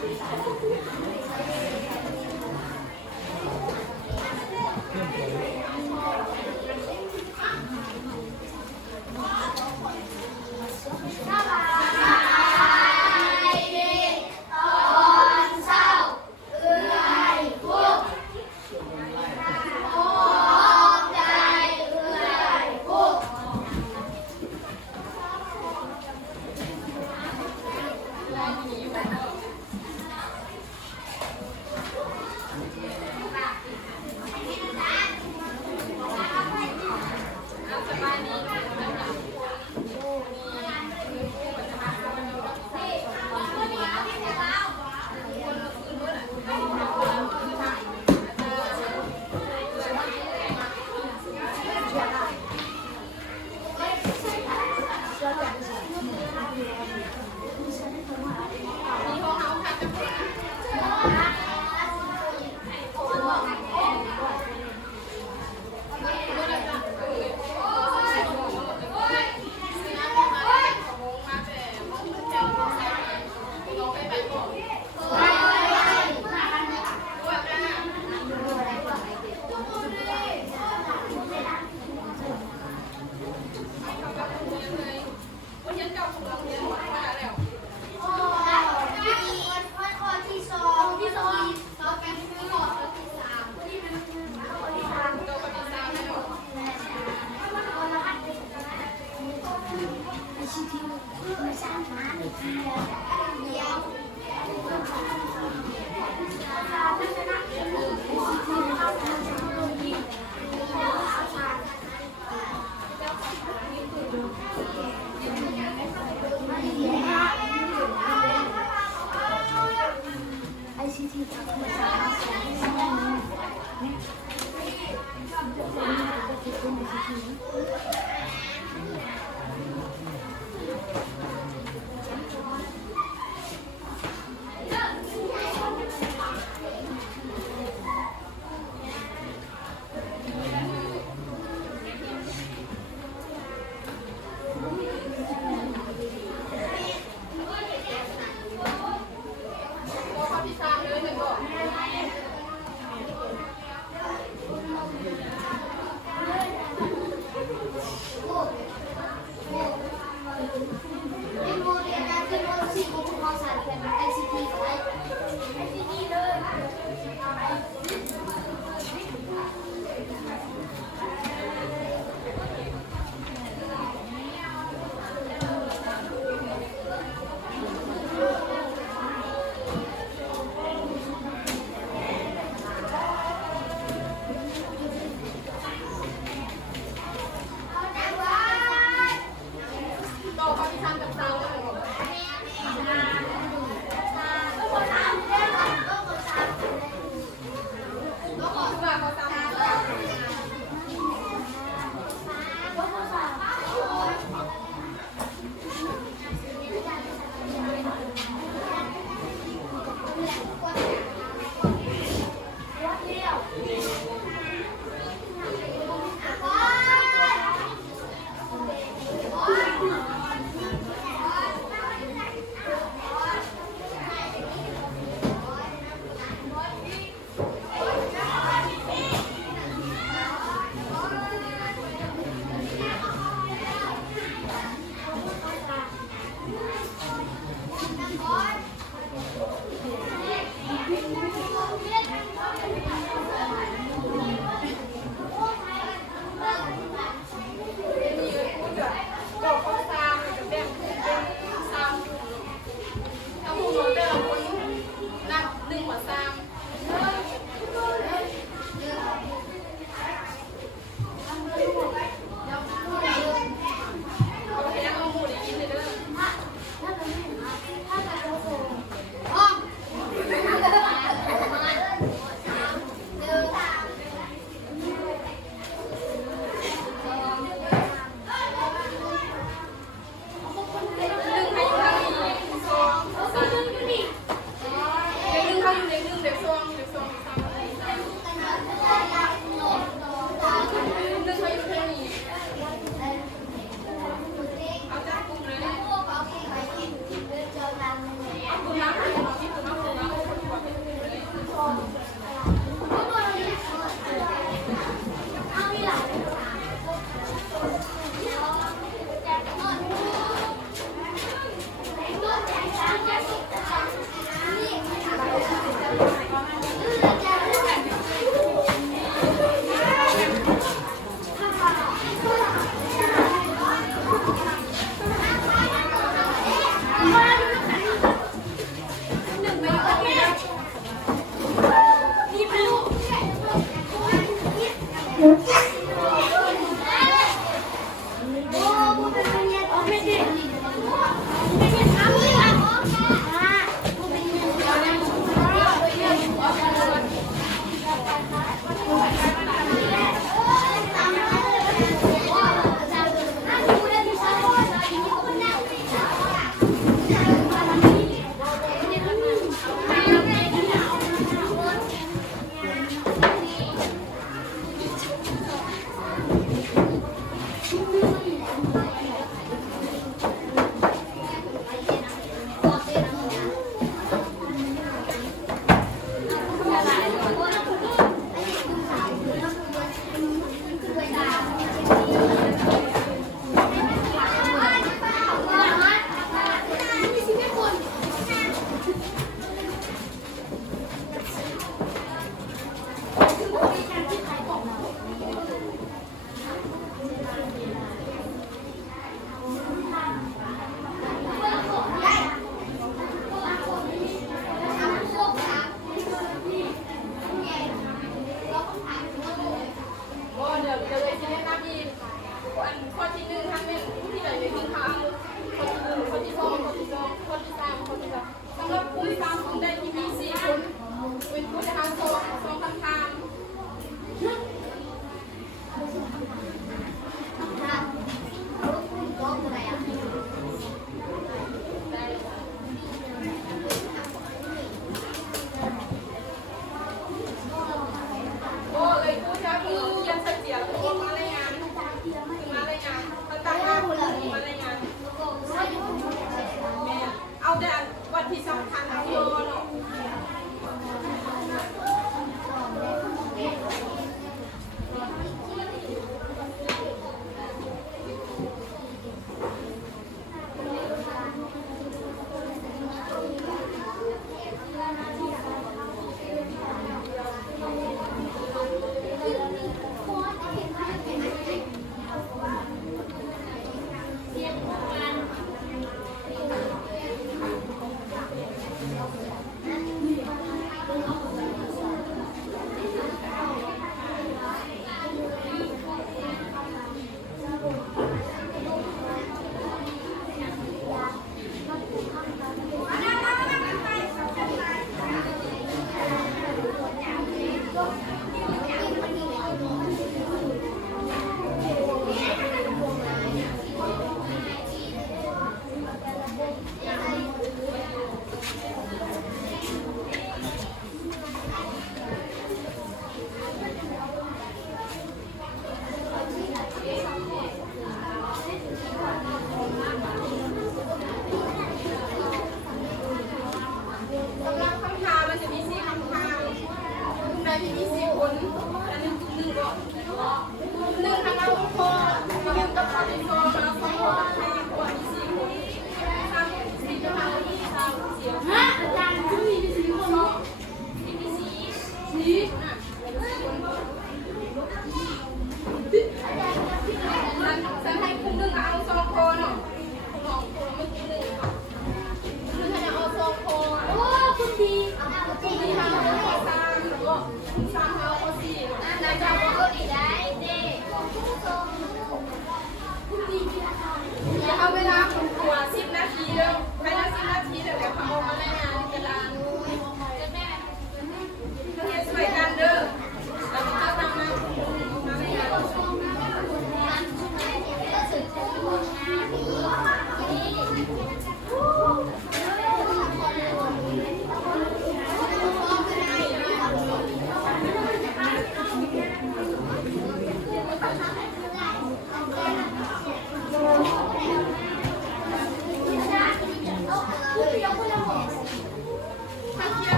เ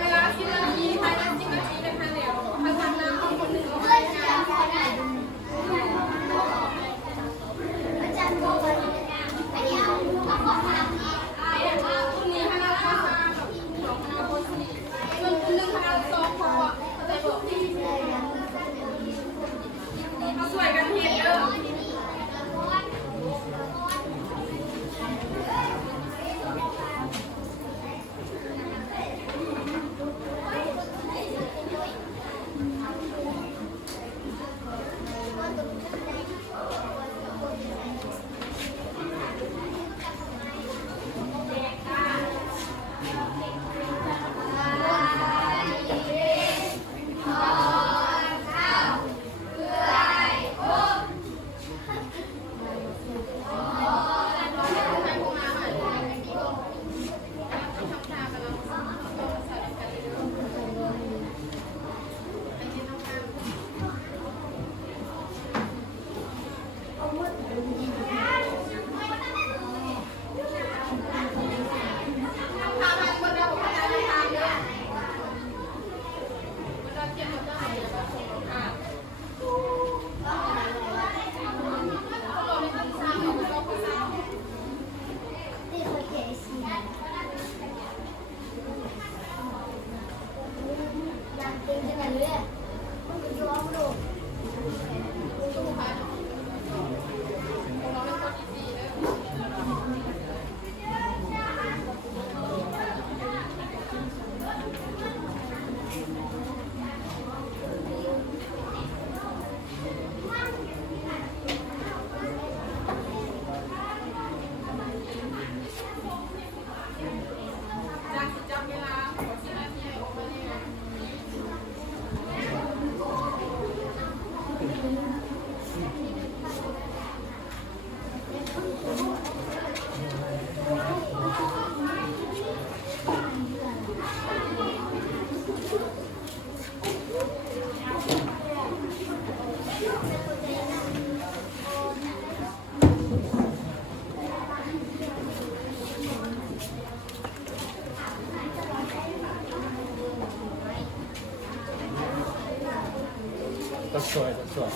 เวลา10 นาทีภายใน10 นาทีนะคะแล้วถ้าทำ ต้องสวยต้องสวย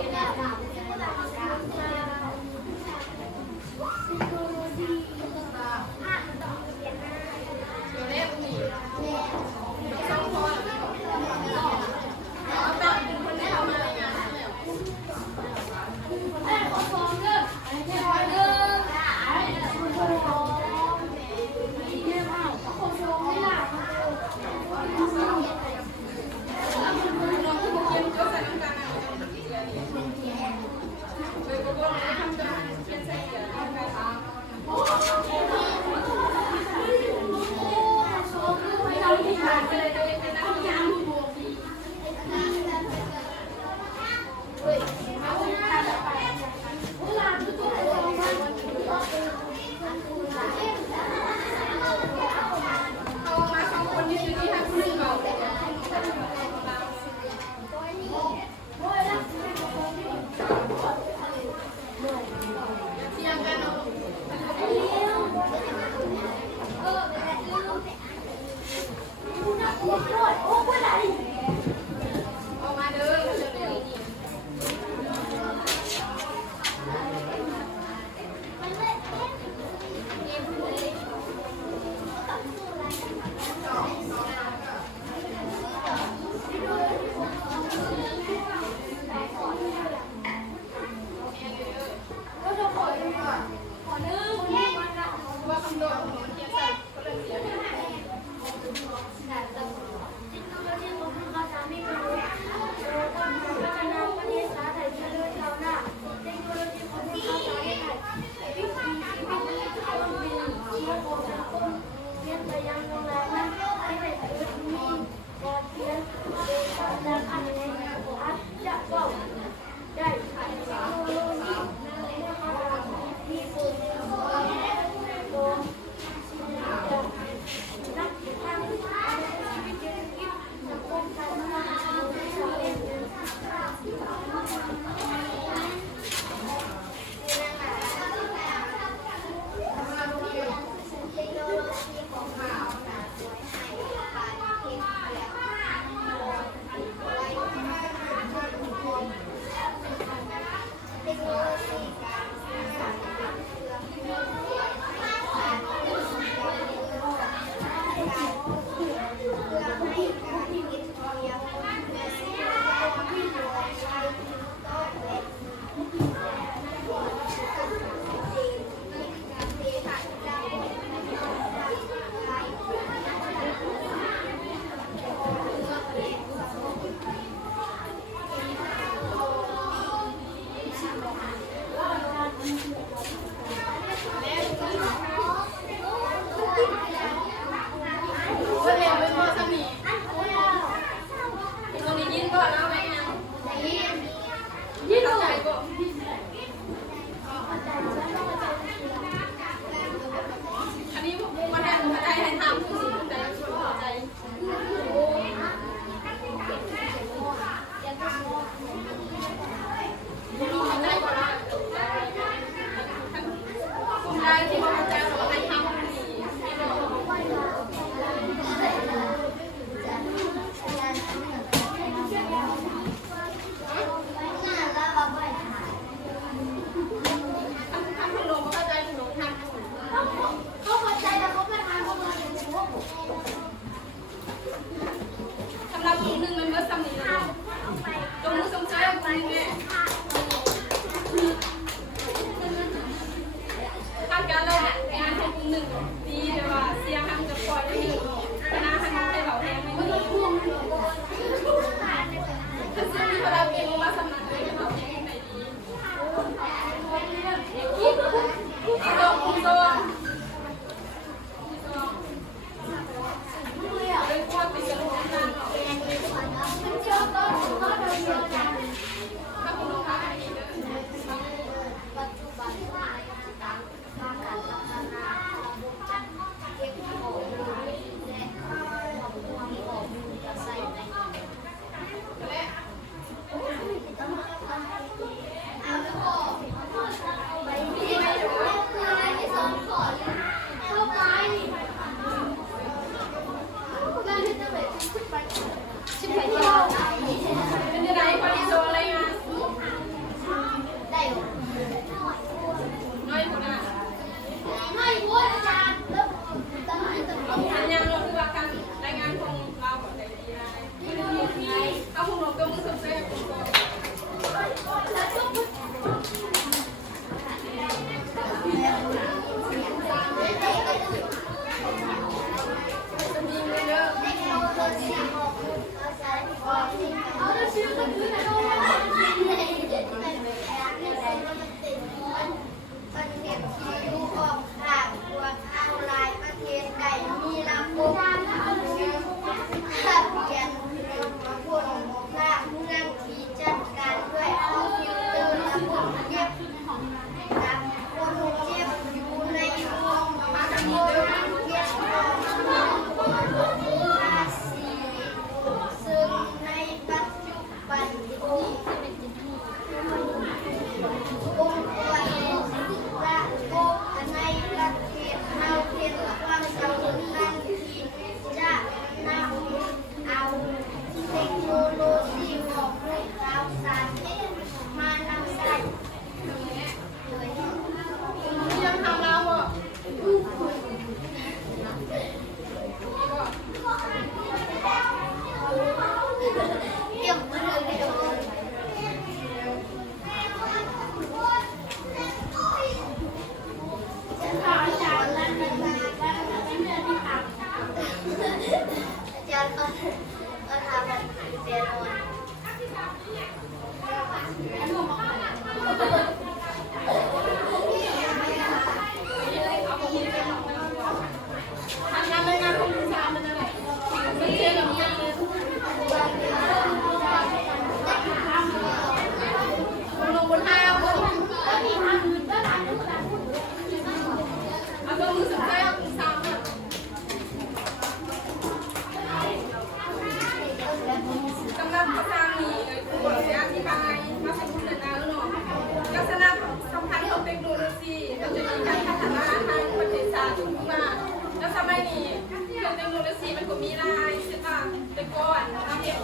เ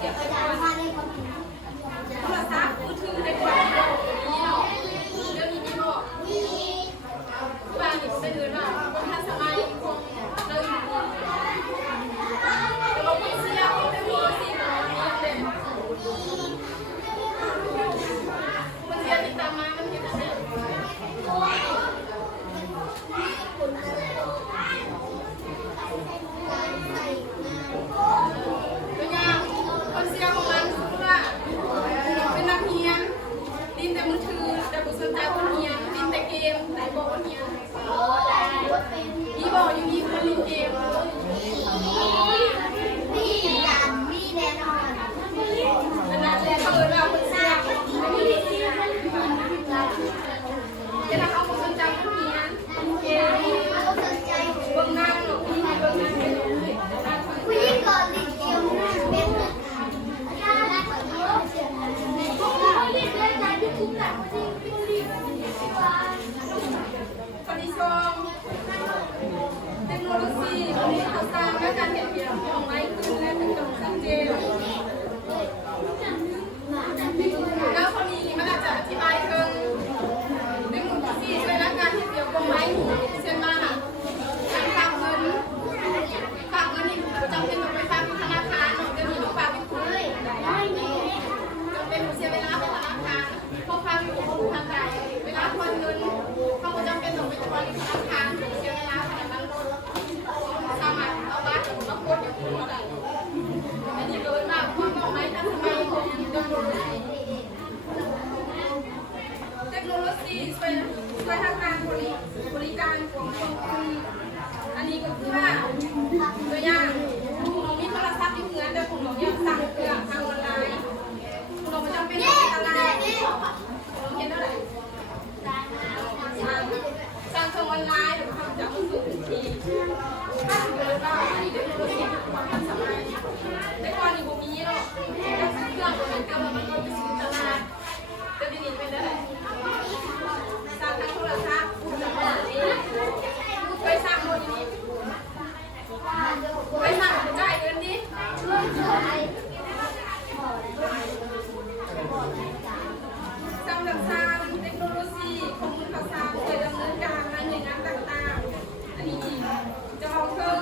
โทรศัพท์มือถือในความนี้เนาะเดี๋ยวนี้มีบอกบ้านอยู่ไปเดินมาคนทันสมัยคงเราอยู่แต่เราไม่เสียไม่รู้สิมันเด่นมันเสียติดตามมามันเห็นอะไรตัวอย่างคนเสียของมันคือว่าเป็นนักเรียนดินแต่มือถือแต่บุษนใจคนเรียนดินแต่เกมแต่บอกคนเรียนมีบอกอยู่มีคนเล่นเกมขนาดแรกเขาเลยว่าคนเสียเวลาเขาบุษนใจคนเรียนเกมเบื้องหน้าหนูเบื้องหน้าเป็นผู้หญิงก่อนลิเกมเป็นคนที่สองเทคโนโลยีคนที่เขาสร้างและการเห็นเปลี่ยนของไม้ขึ้นและถึงกับชัดเจนแล้วคนนี้มันอาจจะอธิบายเพิ่มเทคโนโลยีช่วยและการเห็นเปลี่ยนของไม้เช่นว่าการฝากเงินนี่จำเป็นต้องไปฝากธนาคารเดี๋ยวนี้ต้องฝากเป็นคุณจำเป็นเสียเวลาไปธนาคารเพราะฝากอยู่ทางใดเวลาทอนเงินเขาจำเป็นต้องไปทอนธนาคารเสียเวลาขนาดนั้นสามารถเอาบัตรมาโพสอย่างคุณได้อันนี้โดยมากความบอกไหมถ้าทำไมของเทคโนโลยีช่วยทางการบริการของคนอันนี้ก็คือว่าตัวอย่างคุณน้องมีโทรศัพท์ที่เหมือนแต่คุณน้องอยากสั่งเครื่องทางออนไลน์คุณน้องจำเป็นต้องไปตลาดเห็นเท่าไหร่สั่งเครื่องออนไลน์หรือทำจากมือถือทีถ้าถือว่าอันนี้เป็นโทรศัพท์ความทันสมัยแต่ก่อนนี้ผมมีหรอกแต่เครื่องเป็นเครื่องมันก็ไปซื้อตลาดจะดีๆเป็นได้สั่งทางโทรศัพท์ไปสั่งหมดนี้ไปสั่งจ่ายเงินดิสำหรับสร้างเทคโนโลยีข้อมูลข่าวสารเคยดำเนินการในหน่วยงานต่างๆอันนี้จะเอาเครื่อง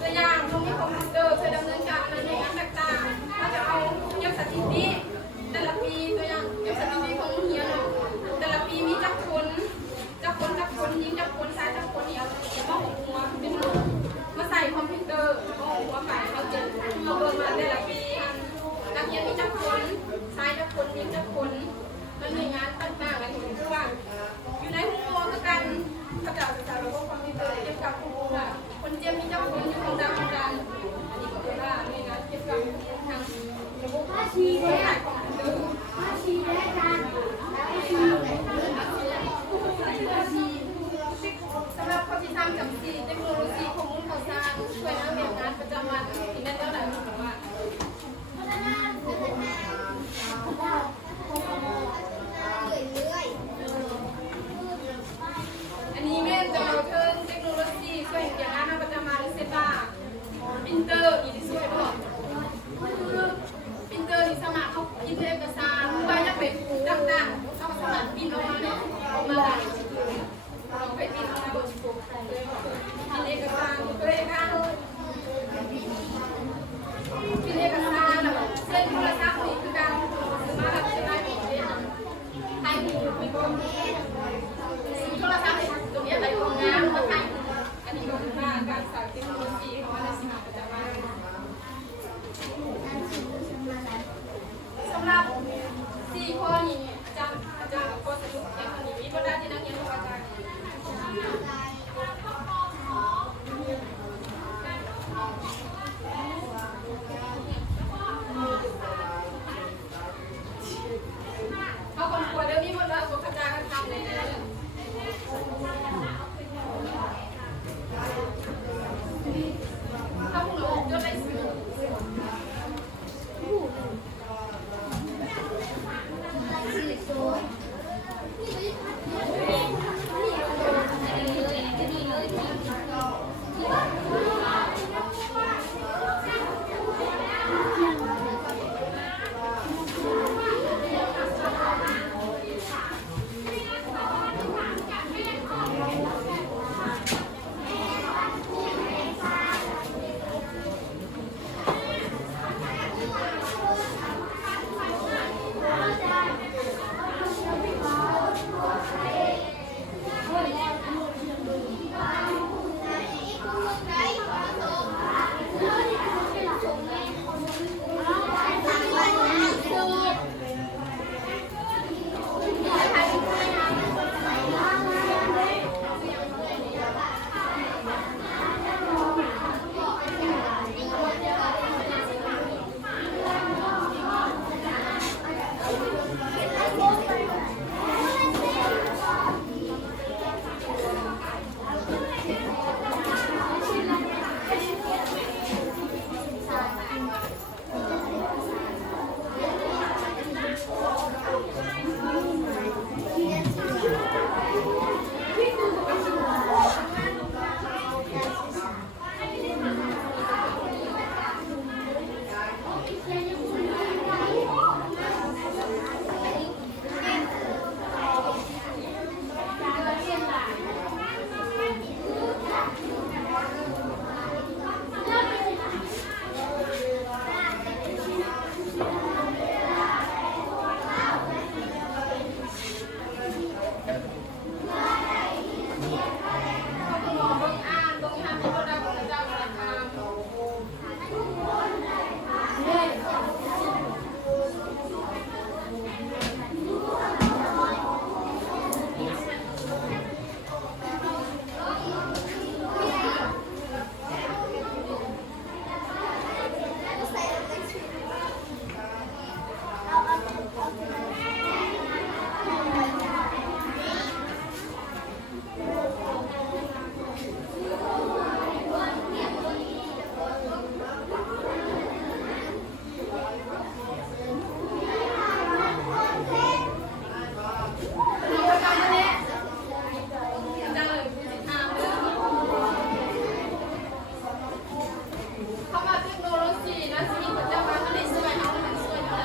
ตัวอย่างตรงนี้คอมพิวเตอร์เคยดำเนินการในหน่วยงานต่างๆถ้าจะเอาเก็บสถิติแต่ละปีตัวอย่างเก็บสถิติของเฮียเนาะแต่ละปีมีจักคนยิงจักคนซ้ายจักคนเนี่ยมาหัวเป็นมาใส่คอมพิวเตอร์มาหัวฝ่ายเขาเจ็บมาเบิร์มาแต่ละปีนักเรียนมีจักคนซ้ายจักคนยิงจักคนมันหน่วยงานต่างๆอะไรอย่างเงี้ยคือว่าอยู่ในหัวกันกระจายกระจายระบบคอมพิวเตอร์เกี่ยวกับคนเจ็บมีจักคนอยู่ตรงกลางกันอันนี้ก็คือว่าหน่วยงานเกี่ยวกับทางระบบขายคอมพิวเตอร์สำหรับคนที่ทำกับสีเทคโนโลยีข้อมูลข่าวสารช่วยนักเรียนงานประจำวันที่แม่เจ้าหน้าที่บอกว่าอันนี้แม่จะเอาเทิร์นเทคโนโลยีช่วยเกี่ยวกับงานประจำวันเซตาพิมพ์เตอร์อีดิช่วยบอกคือพิมพ์เตอร์ที่สมัครเขาพิมพ์เอกสารใบยักษ์เป็นต่างๆเขาสมัครพิมพ์ออกมาเนี่ยออกมาได้เราไปพิมพ์เอาบทสรุปพิมพ์เอกสารตัวเองค่ะพิมพ์เอกสารเส้นโทรศัพท์นี่คือการซื้อมาแบบใช้ได้หมดเลยไทยมีคนซื้อโทรศัพท์ตรงนี้ไปโรงงานมาไทยอันนี้ก็คือว่าการสอนเทคโนโลยีของในสมัยปัจจุบันสำหรับ4 ข้อนี้อาจารย์ก็สรุปแค่ข้อนี้มีประเด็นที่นักเรียนของอาจารย์เขาคนควรเรื่องนี้หมดแล้วบุคลากรทำเลยนะถ้าพวกเราจะไปซื้อ เข้ามาเทคโนโลยีนะชีวิตประจำวันมันได้ช่วยเอามันช่วยอะไร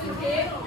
ซื้อเค้ก